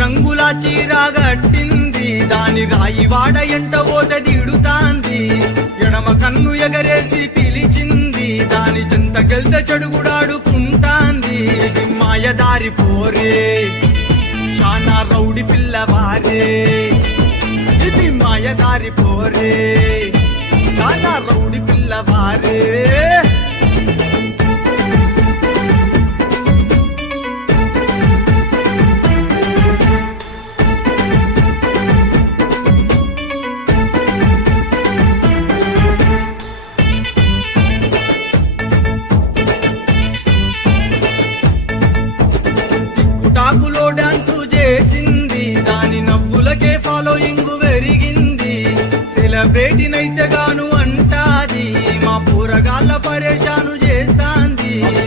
రంగుల చీర గట్టింది, దాని రాయివాడ ఎంట ఓదదిడుతాంది. ఎడమ కన్ను ఎగరేసి పిలిచింది, దాని చెంతకెళ్తే చెడుగుడాడుకుంటాంది. మాయదారి పోరే చానా రౌడి పిల్లవారే, ఇది మాయదారి పోరే చానా రౌడి పిల్లవారే.